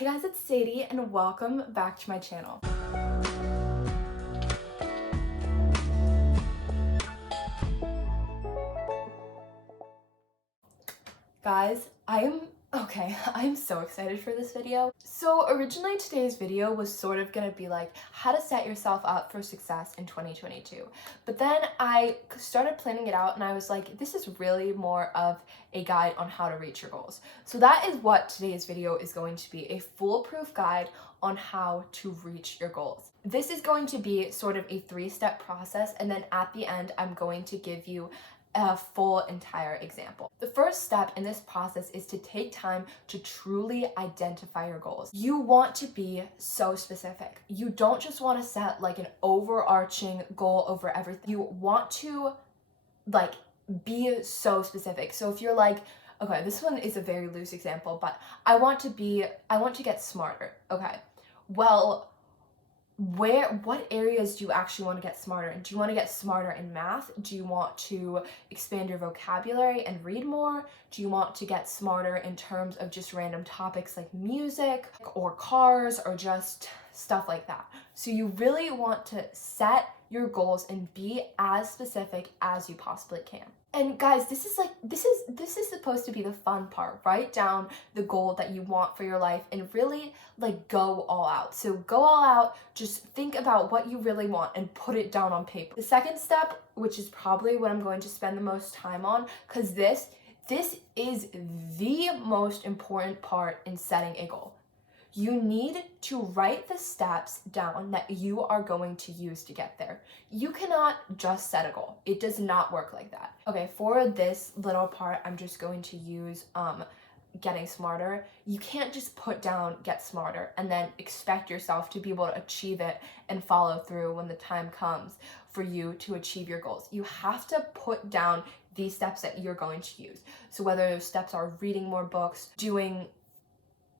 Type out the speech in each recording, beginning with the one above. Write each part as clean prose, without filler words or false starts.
Hey guys, it's Sadie and welcome back to my channel. Guys, I'm so excited for this video. So originally today's video was sort of gonna be like how to set yourself up for success in 2022. But then I started planning it out and I was like, this is really more of a guide on how to reach your goals. So that is what today's video is going to be, a foolproof guide on how to reach your goals. This is going to be sort of a 3-step process, and then at the end, I'm going to give you a full entire example. The first step in this process is to take time to truly identify your goals. You want to be so specific. You don't just want to set like an overarching goal over everything. You want to like be so specific. So if you're like, okay, this one is a very loose example, but I want to get smarter. Okay. Well, what areas do you actually want to get smarter in? Do you want to get smarter in math? Do you want to expand your vocabulary and read more? Do you want to get smarter in terms of just random topics like music or cars or just stuff like that? So you really want to set your goals and be as specific as you possibly can. And guys, this is supposed to be the fun part. Write down the goal that you want for your life and really like go all out. So go all out, just think about what you really want and put it down on paper. The second step, which is probably what I'm going to spend the most time on, because this is the most important part in setting a goal. You need to write the steps down that you are going to use to get there. You cannot just set a goal. It does not work like that. Okay, for this little part, I'm just going to use getting smarter. You can't just put down get smarter and then expect yourself to be able to achieve it and follow through when the time comes for you to achieve your goals. You have to put down these steps that you're going to use. So whether those steps are reading more books, doing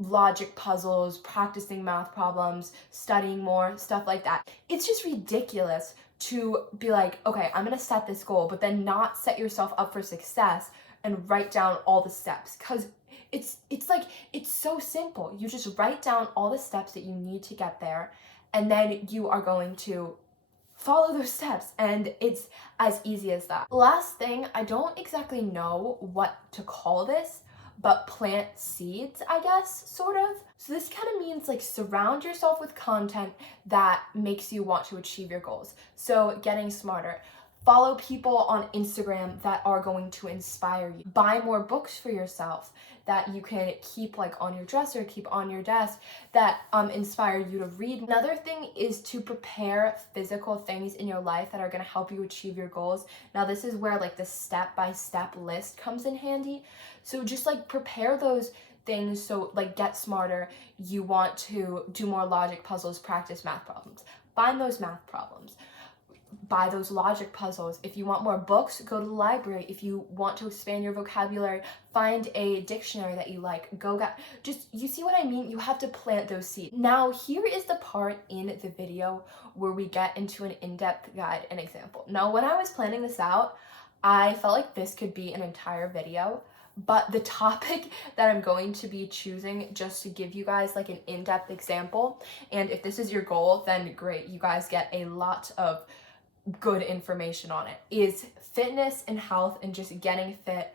logic puzzles, practicing math problems, studying more, stuff like that. It's just ridiculous to be like, okay, I'm gonna set this goal, but then not set yourself up for success and write down all the steps, because it's so simple. You just write down all the steps that you need to get there, and then you are going to follow those steps, and it's as easy as that. Last thing, I don't exactly know what to call this, but plant seeds, I guess, sort of. So this kind of means like surround yourself with content that makes you want to achieve your goals. So getting smarter. Follow people on Instagram that are going to inspire you. Buy more books for yourself that you can keep like on your dresser, keep on your desk, that inspire you to read. Another thing is to prepare physical things in your life that are going to help you achieve your goals. Now this is where like the step-by-step list comes in handy. So just like prepare those things. So like get smarter, you want to do more logic puzzles, practice math problems. Find those math problems. Buy those logic puzzles. If you want more books, go to the library. If you want to expand your vocabulary, find a dictionary that you like. You see what I mean? You have to plant those seeds. Now, here is the part in the video where we get into an in-depth guide and example. Now, when I was planning this out, I felt like this could be an entire video, but the topic that I'm going to be choosing just to give you guys like an in-depth example, and if this is your goal, then great, you guys get a lot of good information on it, is fitness and health and just getting fit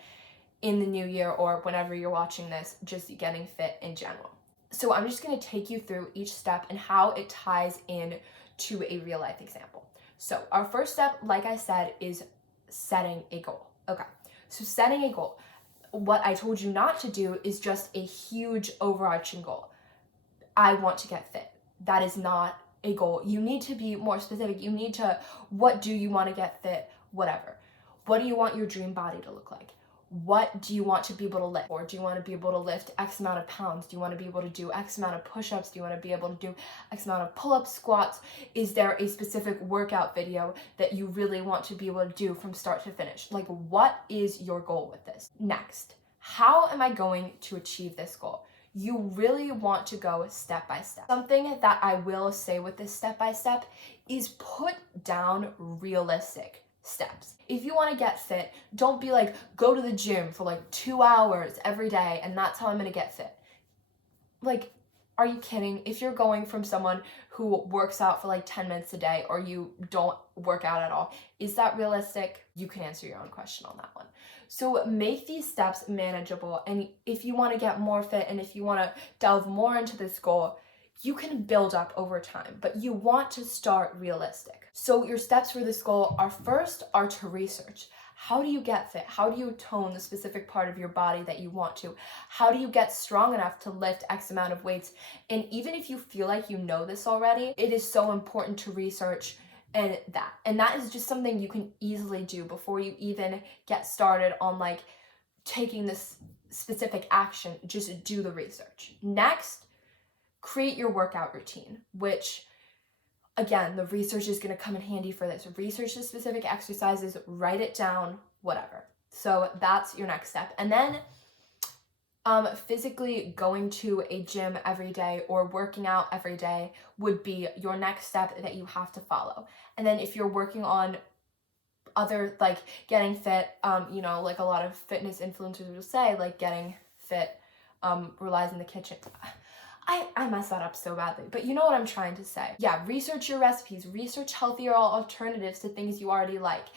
in the new year, or whenever you're watching this, just getting fit in general. So I'm just going to take you through each step and how it ties in to a real life example. So our first step, like I said, is setting a goal. Okay, so setting a goal. What I told you not to do is just a huge overarching goal. I want to get fit. That is not a goal. You need to be more specific. You need to, what do you want to get fit? Whatever. What do you want your dream body to look like? What do you want to be able to lift? Or do you want to be able to lift X amount of pounds? Do you want to be able to do X amount of push-ups? Do you want to be able to do X amount of pull-ups, squats? Is there a specific workout video that you really want to be able to do from start to finish? Like, what is your goal with this? Next, how am I going to achieve this goal? You really want to go step by step. Something that I will say with this step by step is put down realistic steps. If you want to get fit, don't be like, go to the gym for like 2 hours every day and that's how I'm going to get fit. Like, Are you kidding? If you're going from someone who works out for like 10 minutes a day or you don't work out at all, is that realistic? You can answer your own question on that one. So make these steps manageable. And if you want to get more fit and if you want to delve more into this goal, you can build up over time, but you want to start realistic. So your steps for this goal are first are to research. How do you get fit? How do you tone the specific part of your body that you want to? How do you get strong enough to lift X amount of weights? And even if you feel like you know this already, it is so important to research and that is just something you can easily do before you even get started on like taking this specific action. Just do the research. Next, create your workout routine, which again, the research is going to come in handy for this. Research the specific exercises, write it down, whatever. So that's your next step. And then physically going to a gym every day or working out every day would be your next step that you have to follow. And then if you're working on other, like getting fit, like a lot of fitness influencers will say, like getting fit relies in the kitchen. I mess that up so badly, but you know what I'm trying to say. Yeah, research your recipes, research healthier alternatives to things you already like.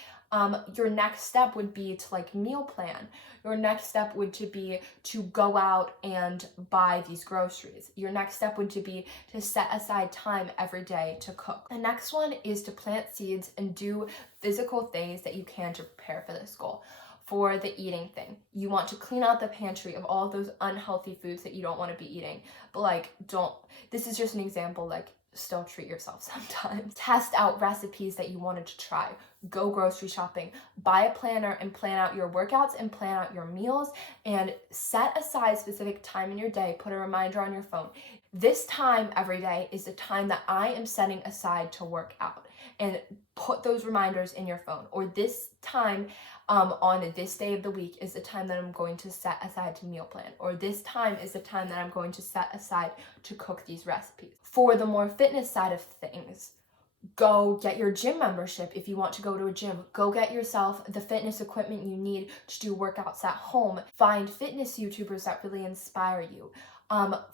Your next step would be to like meal plan. Your next step would to be to go out and buy these groceries. Your next step would to be to set aside time every day to cook. The next one is to plant seeds and do physical things that you can to prepare for this goal. For the eating thing, you want to clean out the pantry of all of those unhealthy foods that you don't want to be eating, but like this is just an example, like still treat yourself sometimes. Test out recipes that you wanted to try, go grocery shopping, buy a planner and plan out your workouts and plan out your meals, and set aside specific time in your day. Put a reminder on your phone. This time every day is the time that I am setting aside to work out, and put those reminders in your phone. Or this time on this day of the week is the time that I'm going to set aside to meal plan, or this time is the time that I'm going to set aside to cook these recipes. For the more fitness side of things, go get your gym membership. If you want to go to a gym, go get yourself the fitness equipment you need to do workouts at home. Find fitness YouTubers that really inspire you.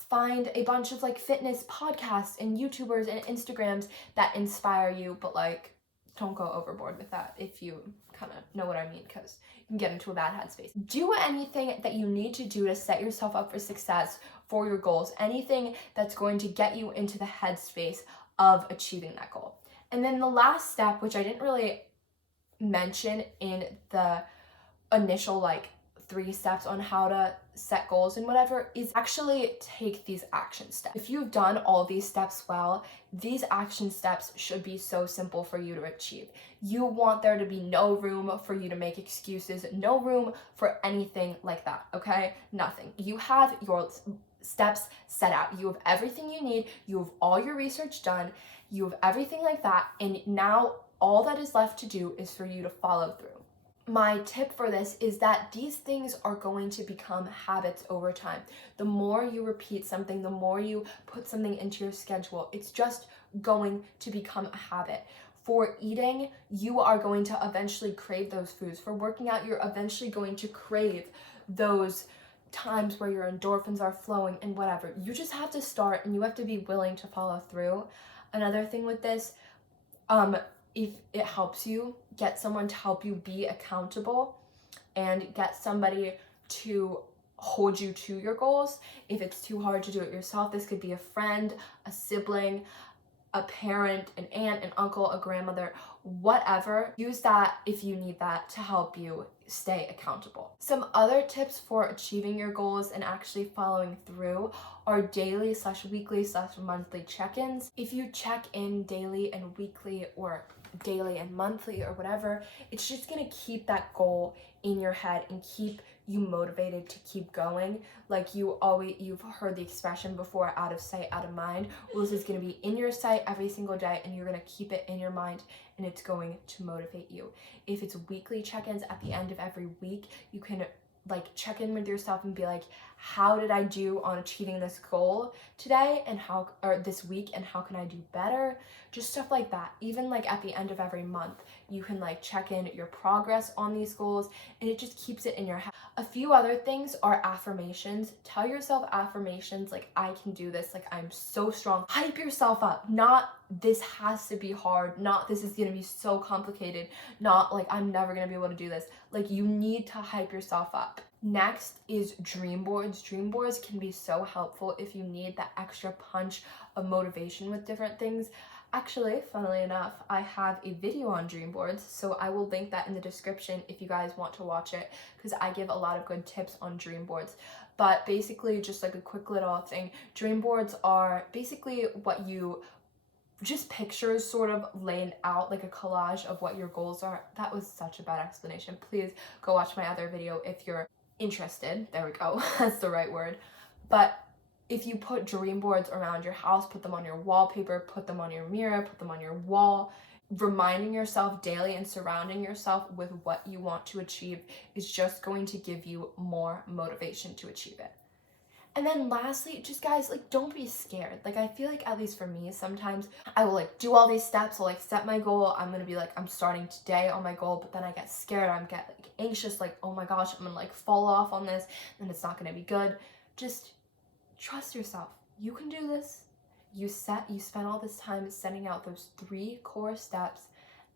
Find a bunch of like fitness podcasts and YouTubers and Instagrams that inspire you, but like don't go overboard with that if you kind of know what I mean, because you can get into a bad headspace. Do anything that you need to do to set yourself up for success for your goals, anything that's going to get you into the headspace of achieving that goal. And then the last step, which I didn't really mention in the initial like 3 steps on how to set goals and whatever, is actually take these action steps. If you've done all these steps well, these action steps should be so simple for you to achieve. You want there to be no room for you to make excuses, no room for anything like that, okay? Nothing. You have your steps set out. You have everything you need. You have all your research done. You have everything like that. And now all that is left to do is for you to follow through. My tip for this is that these things are going to become habits over time. The more you repeat something, the more you put something into your schedule, it's just going to become a habit. For eating, you are going to eventually crave those foods. For working out, you're eventually going to crave those times where your endorphins are flowing and whatever. You just have to start and you have to be willing to follow through. Another thing with this, if it helps you, get someone to help you be accountable and get somebody to hold you to your goals. If it's too hard to do it yourself, this could be a friend, a sibling, a parent, an aunt, an uncle, a grandmother, whatever. Use that if you need that to help you stay accountable. Some other tips for achieving your goals and actually following through are daily/weekly/monthly check-ins. If you check in daily and weekly or daily and monthly or whatever, it's just gonna keep that goal in your head and keep you motivated to keep going. Like you've heard the expression before, out of sight, out of mind. Well, this is gonna be in your sight every single day and you're gonna keep it in your mind and it's going to motivate you. If it's weekly check-ins at the end of every week, you can like check in with yourself and be like, how did I do on achieving this goal today or this week, and how can I do better? Just stuff like that. Even like at the end of every month, you can like check in your progress on these goals, and it just keeps it in your head. A few other things are affirmations. Tell yourself affirmations like, I can do this, like I'm so strong. Hype yourself up, not this has to be hard, not this is gonna be so complicated, not like I'm never gonna be able to do this. Like, you need to hype yourself up. Next is dream boards. Dream boards can be so helpful if you need that extra punch of motivation with different things. Actually, funnily enough, I have a video on dream boards, so I will link that in the description if you guys want to watch it, because I give a lot of good tips on dream boards. But basically, just like a quick little thing, dream boards are basically what you just pictures sort of laying out, like a collage of what your goals are. That was such a bad explanation. Please go watch my other video if you're interested. There we go. That's the right word. But if you put dream boards around your house, put them on your wallpaper, put them on your mirror, put them on your wall, reminding yourself daily and surrounding yourself with what you want to achieve is just going to give you more motivation to achieve it. And then lastly, just guys, like, don't be scared. Like, I feel like, at least for me, sometimes I will like do all these steps, I'll like set my goal, I'm gonna be like, I'm starting today on my goal, but then I get scared, get like anxious, like, oh my gosh, I'm gonna like fall off on this, and it's not gonna be good. Just trust yourself. You can do this. You spend all this time setting out those 3 core steps,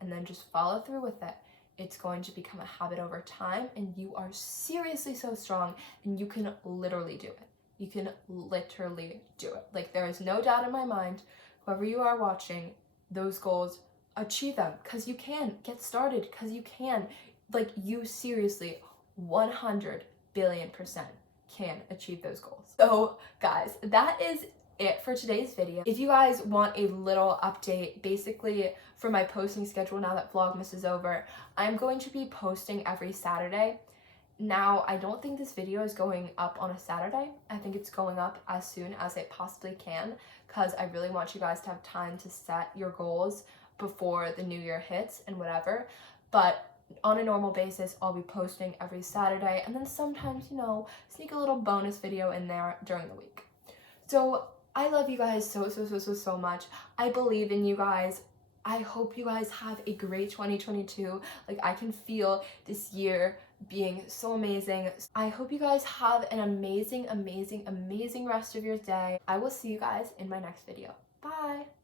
and then just follow through with it. It's going to become a habit over time, and you are seriously so strong, and you can literally do it. You can literally do it. Like, there is no doubt in my mind, whoever you are watching, those goals, achieve them, because you can. Get started, because you can. Like, you seriously 100 billion% can achieve those goals. So guys, that is it for today's video. If you guys want a little update, basically for my posting schedule now that Vlogmas is over, I'm going to be posting every Saturday. Now, I don't think this video is going up on a Saturday. I think it's going up as soon as it possibly can, because I really want you guys to have time to set your goals before the new year hits and whatever. But on a normal basis, I'll be posting every Saturday, and then sometimes, you know, sneak a little bonus video in there during the week. So I love you guys so much. I believe in you guys. I hope you guys have a great 2022. Like, I can feel this year being so amazing. I hope you guys have an amazing rest of your day. I will see you guys in my next video. Bye!